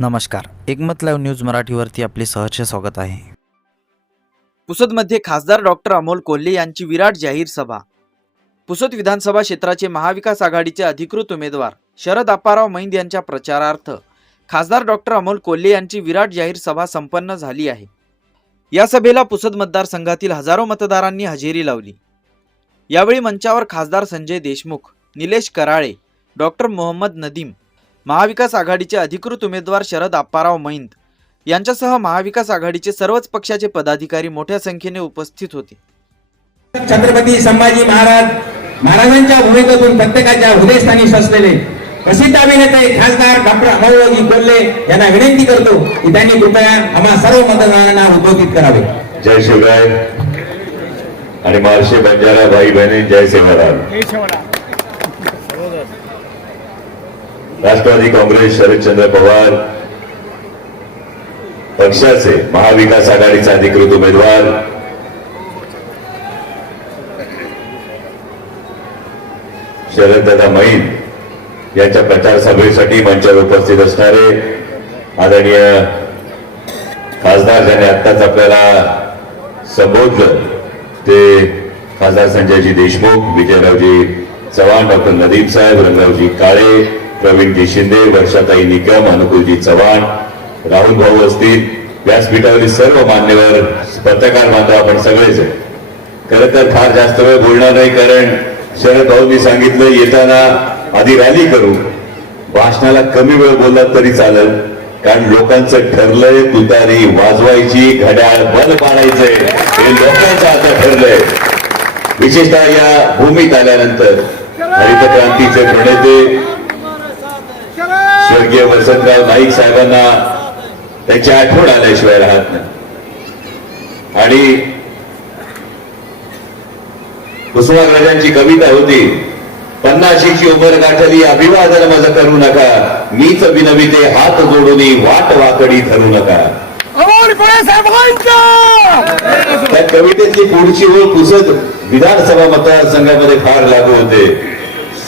नमस्कार. एकमत live news मराठीवरती आपले सहर्ष स्वागत आहे. पुसदमध्ये खासदार डॉक्टर अमोल कोल्हे यांची विराट जाहीर सभा. पुसद विधानसभा क्षेत्राचे महाविकास आघाडीचे अधिकृत उमेदवार शरद अप्पाराव मैंद यांच्या प्रचारार्थ खासदार डॉक्टर अमोल कोल्हे यांची विराट जाहीर सभा संपन्न झाली आहे. या सभेला पुसद मतदारसंघातील हजारो मतदारांनी हजेरी लावली. यावेळी मंचावर खासदार संजय देशमुख निलेश कराळे डॉक्टर मोहम्मद नदीम महाविकास आघाडीचे अधिकृत उमेदवार शरद आप्पाराव मैंद यांच्यासह महाविकास आघाडीचे सर्वच पक्षाचे पदाधिकारी मोठ्या संख्येने उपस्थित होते. छत्रपती संभाजी महाराज महाराजांच्या भूमिकेतून प्रत्येकाच्या हृदयस्थानी ससलेले प्रसिद्ध अभिनेते खासदार डॉक्टर अमोलजी कोल्हे यांना विनंती करतो की त्यांनी कृपया आम्हा सर्व मतदारांना उद्बोधित करावे. जय शिवराय. आणि मार्शे बंजारा भाई बहिणी जय सेवालाल राष्ट्रवादी काँग्रेस शरदचंद्र पवार पक्षाचे महाविकास आघाडीचा अधिकृत उमेदवार. शरददादा मैन यांच्या प्रचार सभेसाठी मंचावर उपस्थित असणारे आदरणीय खासदार ज्यांनी आत्ताच आपल्याला संबोधलं ते खासदार संजयजी देशमुख विजयरावजी चव्हाण डॉक्टर नदीम साहेब रंगरावजी काळे प्रवीणजी शिंदे वर्षाताई निकम अनुकुलजी चव्हाण राहुल भाऊ असतील व्यासपीठावरील सर्व मान्यवर पत्रकार बांधव आपण सगळेच आहे तर फार जास्त वेळ बोलणार नाही कारण शरद भाऊंनी सांगितलं येताना आधी रॅली करू. भाषणाला कमी वेळ बोलला तरी चालेल कारण लोकांचं ठरलंय तुतारी वाजवायची घड्याळ बल पाडायचंय. हे लोकांचं आता ठरलंय. विशेषतः या भूमीत आल्यानंतर हरित क्रांतीचे प्रणेते स्वर्गीय वसंतराव नाईक साहेबांना त्याची आठवण आल्याशिवाय राहत नाही. आणि कुसुमाग्रजांची कविता होती पन्नाशीची उमर गाठली अभिवादन मज करू नका मीच विनविते हात जोडून वाट वाकडी धरू नका. त्या कवितेतली पुढची ओळ पुसद विधानसभा मतदारसंघामध्ये फार लागू होते.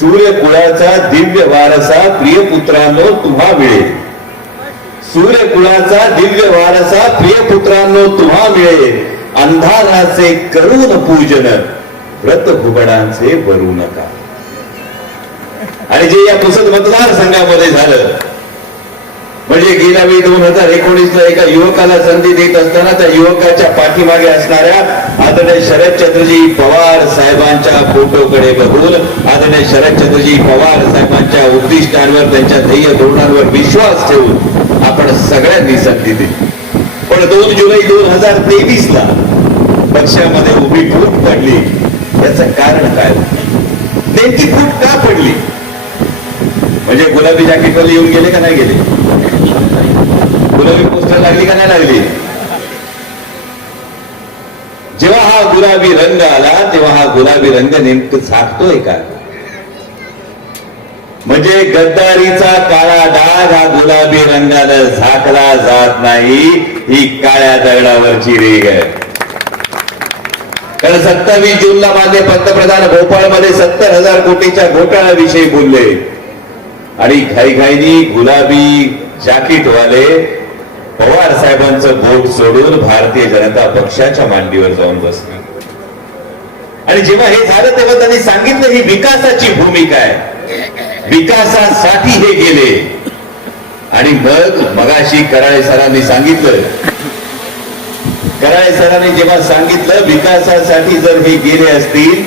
सूर्यकुळाचा दिव्य वारसा प्रिय पुत्रांनो तुम्हा मिळेल. सूर्यकुळाचा दिव्य वारसा प्रिय पुत्रांनो तुम्हा मिळेल. अंधाराचे करुण पूजन व्रत भुगडांचे बरू नका. आणि जे या पुसद मतदारसंघामध्ये झालं म्हणजे गेल्या वेळी दोन हजार एकोणीस ला एका युवकाला संधी देत असताना त्या युवकाच्या पाठीमागे असणाऱ्या आदरणीय शरदचंद्रजी पवार साहेबांच्या फोटोकडे बघून आदरणीय शरदचंद्रजी पवार साहेबांच्या उद्दिष्टांवर त्यांच्या ध्येय धोरणांवर विश्वास ठेवून आपण सगळ्यांनी संधी दिली. पण दोन जुलै दोन हजार तेवीस ला पक्षामध्ये उभी फूट पडली. याच कारण काय? नेमकी फूट का पडली? म्हणजे गुलाबी जॅकेटवर येऊन गेले का नाही गेले? गुलाबी पोस्टर लागली का नाही लागली? जेव्हा हा गुलाबी रंग आला तेव्हा हा गुलाबी रंग नेमकं साधतोय का? म्हणजे गद्दारीचा काळा डाग हा गुलाबी रंगानं झाकला जात नाही ही काळ्या दगडावरची रेग आहे. कारण सत्तावीस जूनला माझे पंतप्रधान भोपाळमध्ये सत्तर हजार कोटीच्या घोटाळ्याविषयी बोलले. आणि घाईघाईनी गुलाबी जॅकेटवाले पवार साहेबांचं बोट सोडून भारतीय जनता पक्षाच्या मांडीवर जाऊन बसले आणि जेव्हा हे झालं तेव्हा त्यांनी सांगितलं ही विकासाची भूमिका आहे. विकासासाठी हे गेले. आणि मग मगाशी कराळे सरांनी सांगितलं कराळे सरांनी जेव्हा सांगितलं विकासासाठी जर हे गेले असतील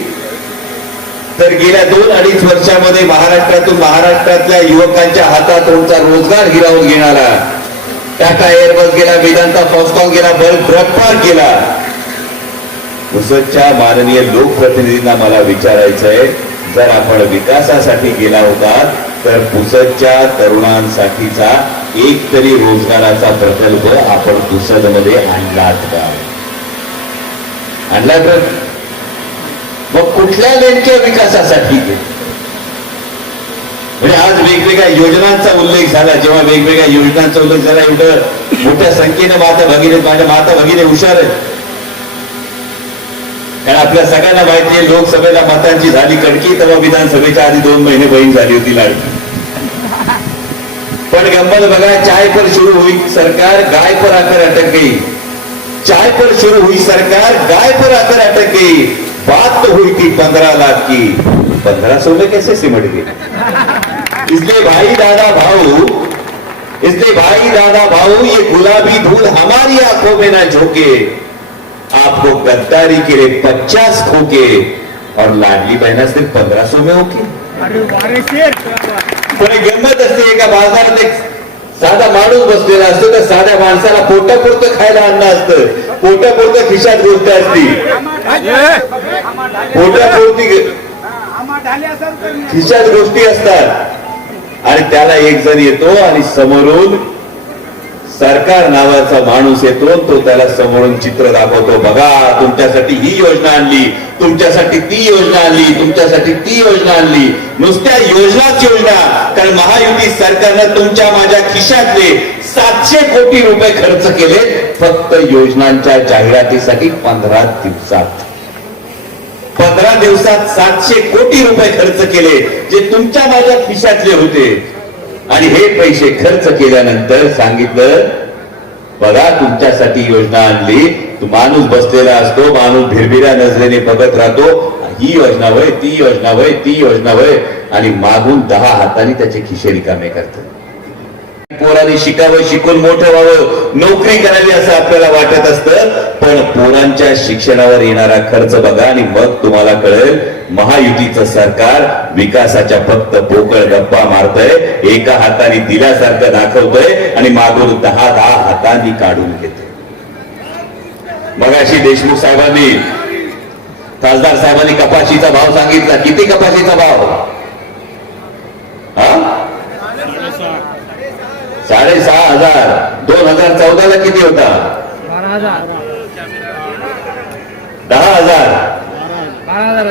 तर गेल्या दोन अडीच वर्षामध्ये महाराष्ट्रातून महाराष्ट्रातल्या युवकांच्या हातातोंडचा रोजगार हिरावून घेणारा टाटा एअरबस गेला वेदांता फॉस्कॉन गेला बल्ब गेला. तसंच्या माननीय लोकप्रतिनिधींना मला विचारायचंय जर आपण विकासासाठी गेला होता तर पुसदच्या तरुणांसाठीचा एक तरी रोजगाराचा प्रकल्प आपण पुसदमध्ये आणलात का? आणला तर कुठल्या नेमक्या विकासासाठी. म्हणजे आज वेगवेगळ्या योजनांचा उल्लेख झाला जेव्हा वेगवेगळ्या योजनांचा उल्लेख झाला एवढं मोठ्या संख्येने माता भगिनी माझ्या माता भगिनी हुशार आहेत. कारण आपल्या सगळ्यांना माहिती आहे लोकसभेला मतांची झाली कडकी तेव्हा विधानसभेच्या आधी दोन महिने बहीण झाली होती लाडकी. पण गंमत बघा चाय पर सुरू हुई सरकार गाय पर आकर अटक गई चाय पर सुरू हुई सरकार गाय पर आकर अटक गई बात तो हुई थी पंद्रह लाख की। पंद्रह सौ में कैसे सिमट गई? इसलिए भाई दादा भाऊ इसलिए भाई दादा भाऊ ये गुलाबी धूल हमारी आँखों में ना झोंके। आपको गद्दारी के लिए पचास खोके और लाडली बहना सिर्फ़ पंद्रह सौ में होके। गंमत असते एका बाजारात एक साधा माणूस बसलेला असतो तर साध्या माणसाला पोटापुरतं खायला अन्न असतं. पोटापुरतं खिशात गोष्ट असती. पोटापुरती खिशात गोष्टी असतात. आणि त्याला एक जण येतो आणि समोरून सरकार नावाचा माणूस येतो तो त्याला समोरून चित्र दाखवतो. बघा तुमच्यासाठी ही योजना आणली तुमच्यासाठी ती योजना आणली तुमच्यासाठी ती योजना आणली. नुसत्या योजनाच योजना. कारण महायुती सरकारनं तुमच्या माझ्या खिशातले सातशे कोटी रुपये खर्च केले फक्त योजनांच्या जाहिरातीसाठी पंधरा दिवसात. पंधरा दिवसात सातशे कोटी रुपये खर्च केले जे तुमच्या माझ्या खिशातले होते. आणि हे पैसे खर्च केल्यानंतर सांगितलं बघा तुमच्यासाठी योजना आणली. तो माणूस बसलेला असतो माणूस भिरभिऱ्या नजरेने बघत राहतो. ही योजना वय ती योजना वय ती योजना वय आणि मागून दहा हाताने त्याचे खिशे रिकामे करतात. पोरांनी शिकावं शिकून मोठं व्हावं. नोकरी करावी असं आपल्याला वाटत असतं पण पोरांच्या शिक्षणावर येणारा खर्च बघा आणि मग तुम्हाला कळेल महायुतीचं सरकार विकासाच्या फक्त पोकळ गप्पा मारतय एका हाताने दिल्यासारखं दाखवतोय आणि मागून दहा दहा हातांनी काढून घेतोय. मगाशी देशमुख साहेबांनी खासदार साहेबांनी कपाशीचा भाव सांगितला. किती कपाशीचा भाव हा साडेसहा हजार. दोन हजार चौदाला किती होता? दहा हजार.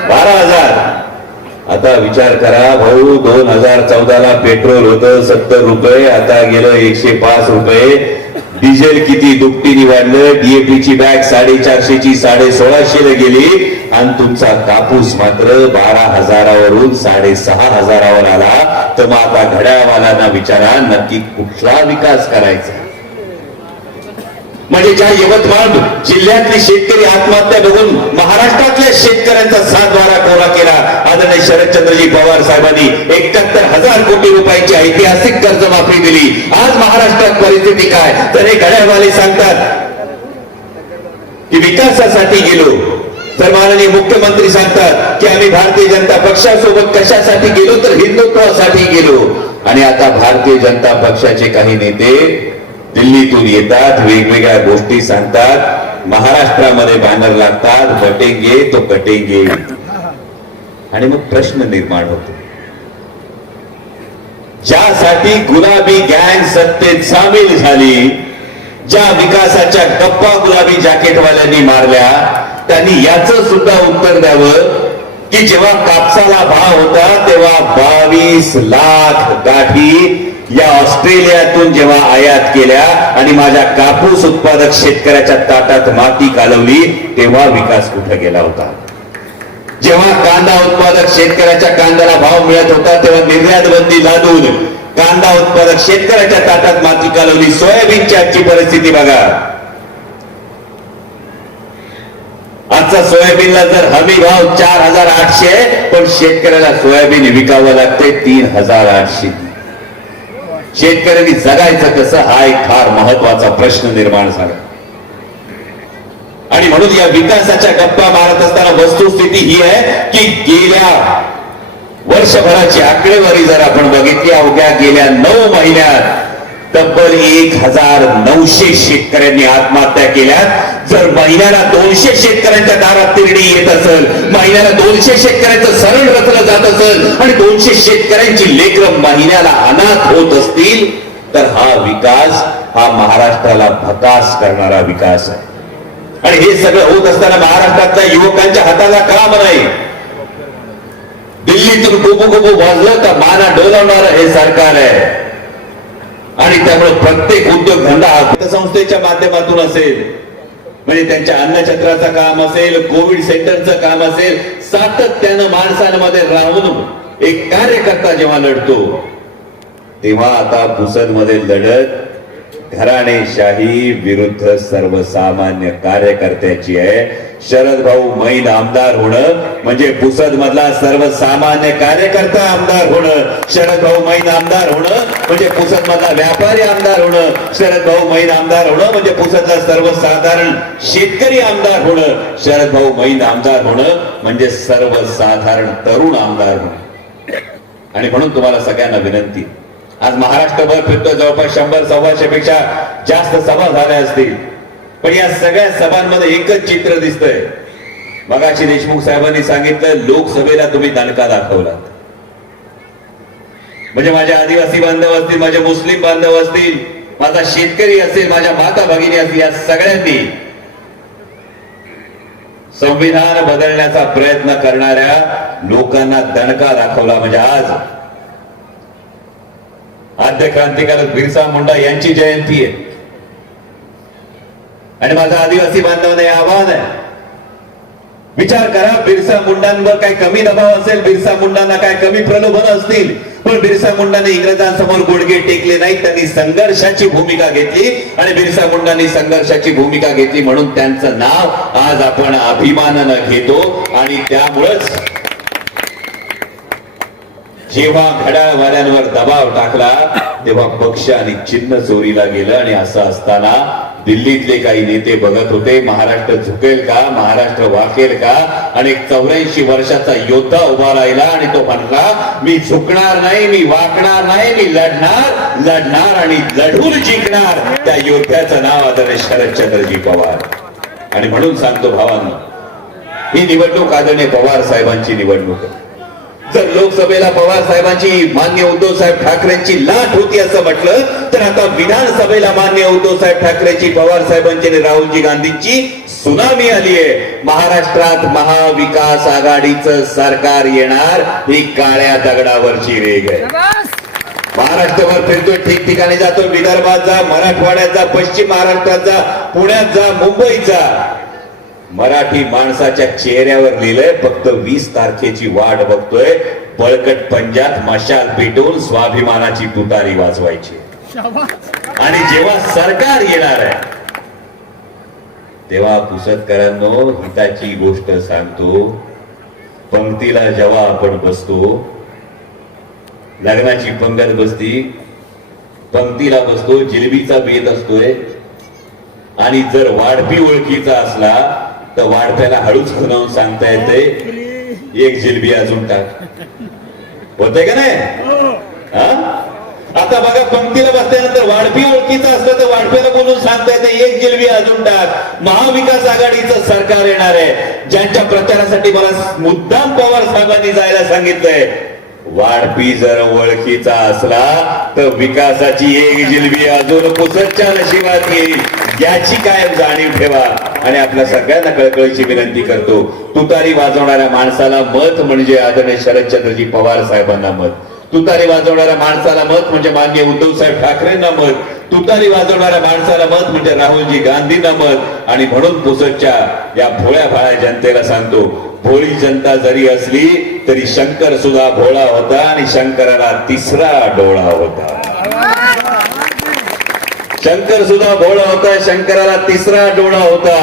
बारा हजार. आता विचार करा भाऊ दोन हजार चौदाला पेट्रोल होतं सत्तर रुपये आता गेलं एकशे पाच रुपये. डिझेल किती दुपटीने वाढलं? डीएपीची ची बॅग साडेचारशेची साडे सोळाशे गेली. आणि तुमचा कापूस मात्र बारा हजारावरून साडेसहा हजारावर आला. तर मग आता घड्याळवाल्यांना विचारा नक्की कुठला विकास करायचा? म्हणजे ज्या यवतमाळ जिल्ह्यातली शेतकरी आत्महत्या बघून महाराष्ट्रातल्या शेतकऱ्यांचा सात बारा कोरा केला. आदरणीय शरदचंद्रजी पवार साहेबांनी एकाहत्तर हजार कोटी रुपयांची ऐतिहासिक कर्जमाफी दिली. आज महाराष्ट्रात परिस्थिती काय? तर हे घड्याळवाले सांगतात की विकासासाठी गेलो. तर माननीय मुख्यमंत्री सांगतात की आम्ही भारतीय जनता पक्षासोबत कशासाठी गेलो तर हिंदुत्वासाठी गेलो. आणि आता भारतीय जनता पक्षाचे काही नेते दिल्लीतून येतात वेगवेगळ्या गोष्टी सांगतात. महाराष्ट्रामध्ये बॅनर लागतात बटेंगे तो कटेंगे. आणि मग प्रश्न निर्माण होतो. ज्यासाठी गुलाबी गँग सत्तेत सामील झाली ज्या विकासाच्या गप्पा गुलाबी जॅकेटवाल्यांनी मारल्या त्यांनी याच सुद्धा उत्तर द्यावं की जेव्हा कापसाला भाव होता तेव्हा बावीस लाख गाठी या ऑस्ट्रेलियातून जेव्हा आयात केल्या आणि माझ्या कापूस उत्पादक शेतकऱ्याच्या ताटात माती कालवली तेव्हा विकास कुठे गेला होता? जेव्हा कांदा उत्पादक शेतकऱ्याच्या कांद्याला भाव मिळत होता तेव्हा निर्यात बंदी लादून कांदा उत्पादक शेतकऱ्याच्या ताटात माती कालवली. सोयाबीनची आजची परिस्थिती बघा. आजचा सोयाबीनला जर हमी भाव चार हजार आठशे पण शेतकऱ्याला सोयाबीन विकावं लागते तीन हजार आठशे. शेतकऱ्यांनी जगायचं कसं हा एक फार महत्त्वाचा प्रश्न निर्माण झाला. आणि म्हणून या विकासाच्या गप्पा मारत असताना वस्तुस्थिती ही आहे की गेल्या वर्षभराची आकडेवारी जर आपण बघितली अवघ्या गेल्या नऊ महिन्यात तब्बल एक हजार नऊशे शेतकऱ्यांनी आत्महत्या केल्या. जर महिन्याला दोनशे शेतकऱ्यांच्या दारात तिरडी येत असेल महिन्याला दोनशे शेतकऱ्यांचं सरण रचलं जात असेल आणि दोनशे शेतकऱ्यांची लेकर महिन्याला अनाथ होत असतील तर हा विकास हा महाराष्ट्राला भकास करणारा विकास आहे. आणि हे सगळं होत असताना महाराष्ट्रातल्या युवकांच्या हाताला काम नाही. दिल्लीतून कुपू कुपू वाजलं तर माना डोलावणार हे सरकार आहे. आणि त्यामुळे प्रत्येक उद्योगधंदा हा संस्थेच्या माध्यमातून असेल. म्हणजे त्यांच्या अन्नछत्राचं काम असेल कोविड सेंटरचं काम असेल सातत्यानं माणसांमध्ये राहून एक कार्यकर्ता जेव्हा लढतो तेव्हा आता पुसदमध्ये लढत घराणेशाही विरुद्ध सर्वसामान्य कार्यकर्त्याची आहे. शरद भाऊ मैन आमदार होणं म्हणजे पुसद मधला सर्वसामान्य कार्यकर्ता आमदार होणं शरद भाऊ मैन आमदार होणं म्हणजे पुसद मधला व्यापारी आमदार होणं शरद भाऊ मैन आमदार होणं म्हणजे पुसदला सर्वसाधारण शेतकरी आमदार होणं शरद भाऊ मैन आमदार होणं म्हणजे सर्वसाधारण तरुण आमदार होणं. आणि म्हणून तुम्हाला सगळ्यांना विनंती आज महाराष्ट्रभर फिरतो जवळपास शंभर सव्वाशे पेक्षा जास्त सभा झाल्या असतील. पण या सगळ्या सभांमध्ये एकच चित्र दिसतंय. मगाशी देशमुख साहेबांनी सांगितलं लोकसभेला तुम्ही दणका दाखवला. म्हणजे माझ्या आदिवासी बांधव असतील माझे मुस्लिम बांधव असतील माझा शेतकरी असेल माझ्या माता भगिनी असतील या सगळ्यांनी संविधान बदलण्याचा प्रयत्न करणाऱ्या लोकांना दणका दाखवला. म्हणजे आज आद्य क्रांतिकारक बिरसा मुंडा यांची जयंती आहे. आणि माझा आदिवासी बांधवांना हे आव्हान आहे. विचार करा बिरसा मुंडांवर काय कमी दबाव असेल बिरसा मुंडांना काय कमी प्रलोभन असतील? पण बिरसा मुंडाने इंग्रजांसमोर गोडगे टेकले नाही त्यांनी संघर्षाची भूमिका घेतली आणि बिरसा मुंडांनी संघर्षाची भूमिका घेतली म्हणून त्यांचं नाव आज आपण अभिमानानं घेतो आणि त्यामुळंच जेव्हा घड्याळवाल्यांवर दबाव टाकला तेव्हा पक्ष आणि चिन्ह चोरीला गेलं आणि असं असताना दिल्लीतले काही नेते बघत होते महाराष्ट्र झुकेल का महाराष्ट्र वाकेल का? आणि चौऱ्याऐंशी वर्षाचा योद्धा उभा राहिला आणि तो म्हणला मी झुकणार नाही मी वाकणार नाही मी लढणार लढणार आणि लढून जिंकणार. त्या योद्ध्याचं नाव आदरणीय शरदचंद्रजी पवार. आणि म्हणून सांगतो भावांना ही निवडणूक आदरणीय पवार साहेबांची निवडणूक आहे. जर लोकसभेला पवार साहेबांची मान्य उद्धव साहेब ठाकरेंची लाट होती असं म्हटलं तर आता विधानसभेला मान्य उद्धव साहेब ठाकरेंची पवार साहेबांची आणि राहुलजी गांधींची सुनामी आली आहे. महाराष्ट्रात महाविकास आघाडीचं सरकार येणार ही काळ्या दगडावरची रेग आहे. महाराष्ट्रभर फिरतोय ठिकठिकाणी जातो विदर्भात जा मराठवाड्यात जा पश्चिम महाराष्ट्रात जा पुण्यात जा मुंबईत जा. मराठी माणसाच्या चेहऱ्यावर लिहिलंय फक्त वीस तारखेची वाट बघतोय. बळकट पंजात मशाल पेटवून स्वाभिमानाची तुतारी वाजवायची. आणि जेव्हा सरकार येणार आहे तेव्हा पुसदकरांनो हिताची गोष्ट सांगतो. पंक्तीला जेव्हा आपण बसतो लग्नाची पंगत बसती पंक्तीला बसतो जिलबीचा बेत असतोय. आणि जर वाढपी ओळखीचा असला तर वाढप्याला हळूच खुणावून सांगता येते. एक जिलबी अजून टाक. होते का नाही? हा? आता बघा पंक्तीला बसल्यानंतर वाढपी ओळखीचं असलं तर वाढप्याला बोलून सांगता येते एक जिलबी अजून टाक. महाविकास आघाडीचं सरकार येणार आहे. ज्यांच्या प्रचारासाठी मला मुद्दाम पवार साहेबांनी जायला सांगितलंय. वाढपी जर ओळखीचा असला तर विकासाची एक जिलबी अजून पुसटच्या नशिबात येईल. याची कायम जाणीव ठेवा. आणि आपल्या सगळ्यांना कळकळीची विनंती करतो तुतारी वाजवणाऱ्या माणसाला मत म्हणजे आदरणीय शरदचंद्रजी पवार साहेबांना मत. तुतारी वाजवणाऱ्या माणसाला मत म्हणजे मान्य उद्धव साहेब ठाकरेंना मत. तुतारी वाजवणाऱ्या माणसाला मत म्हणजे राहुलजी गांधींना मत. आणि म्हणून पुसटच्या या भोळ्या भाळ्या जनतेला सांगतो भोळी जनता जरी असली तरी शंकर सुद्धा भोळा होता आणि शंकराला तिसरा डोळा होता. शंकर सुद्धा भोळा होता शंकराला तिसरा डोळा होता.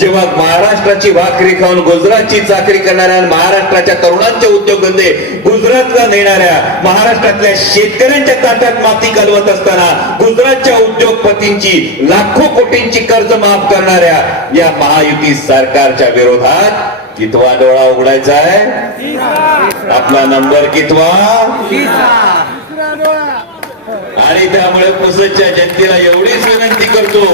जेव्हा महाराष्ट्राची भाकरी खाऊन गुजरातची चाकरी करणाऱ्या महाराष्ट्राच्या तरुणांचे उद्योगधंदे गुजरातला नेणाऱ्या महाराष्ट्रातल्या शेतकऱ्यांच्या ताटात माती घालवत असताना गुजरातच्या उद्योगपतींची लाखो कोटींची कर्ज माफ करणाऱ्या या महायुती सरकारच्या विरोधात कितवा डोळा उघडायचा आहे? आपला नंबर कितवा? आणि त्यामुळे पुसदच्या जनतेला एवढीच विनंती करतो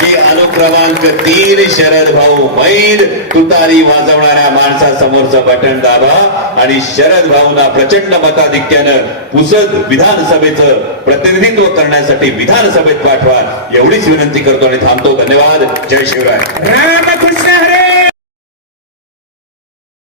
की अनुक्रमांक तीन शरद भाऊ मैद तुतारी वाजवणाऱ्या माणसासमोरचं बटन दाबा आणि शरद भाऊना प्रचंड मताधिक्यानं पुसद विधानसभेचं प्रतिनिधित्व करण्यासाठी विधानसभेत पाठवा एवढीच विनंती करतो आणि थांबतो. धन्यवाद. जय शिवराय. रामकृष्ण